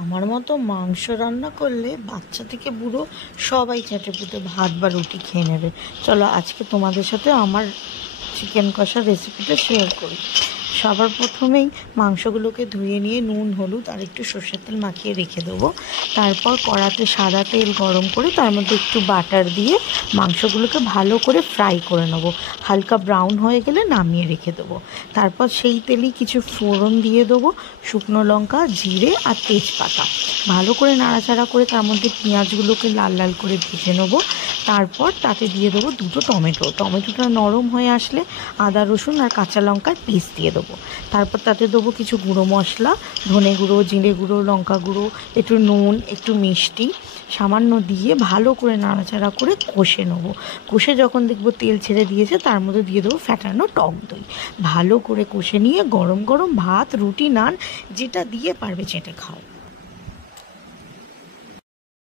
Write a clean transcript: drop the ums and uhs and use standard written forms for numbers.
আমার মতো মাংস রান্না করলে বাচ্চা থেকে বুড়ো সবাই চেটেপুটে ভাত বা রুটি খেয়ে নেবে। চলো আজকে তোমাদের সাথে আমার চিকেন কষার রেসিপিটা শেয়ার করি। সবার প্রথমেই মাংসগুলোকে ধুয়ে নিয়ে নুন হলুদ আর একটু সর্ষের তেল মাখিয়ে রেখে দেবো। তারপর কড়াতে সাদা তেল গরম করে তার মধ্যে একটু বাটার দিয়ে মাংসগুলোকে ভালো করে ফ্রাই করে নেবো। হালকা ব্রাউন হয়ে গেলে নামিয়ে রেখে দেবো। তারপর সেই তেলেই কিছু ফোড়ন দিয়ে দেবো, শুকনো লঙ্কা, জিরে আর তেজপাতা। ভালো করে নাড়াচাড়া করে তার মধ্যে পেঁয়াজগুলোকে লাল লাল করে ভেজে নেবো। তারপর তাতে দিয়ে দেবো দুটো টমেটোটা নরম হয়ে আসলে আদা রসুন আর কাঁচা লঙ্কার পেস্ট দিয়ে দেবো। তারপর তাতে দেবো কিছু গুঁড়ো মশলা, ধনে গুঁড়ো, জিরে গুঁড়ো, লঙ্কা গুঁড়ো, একটু নুন, একটু মিষ্টি সামান্য দিয়ে ভালো করে নাড়াচাড়া করে কষে নেবো। কষে যখন দেখবো তেল ছেড়ে দিয়েছে তার মধ্যে দিয়ে দেবো ফ্যাটানো টক দই। ভালো করে কষে নিয়ে গরম গরম ভাত, রুটি, নান যেটা দিয়ে পারবে চেটে খাও।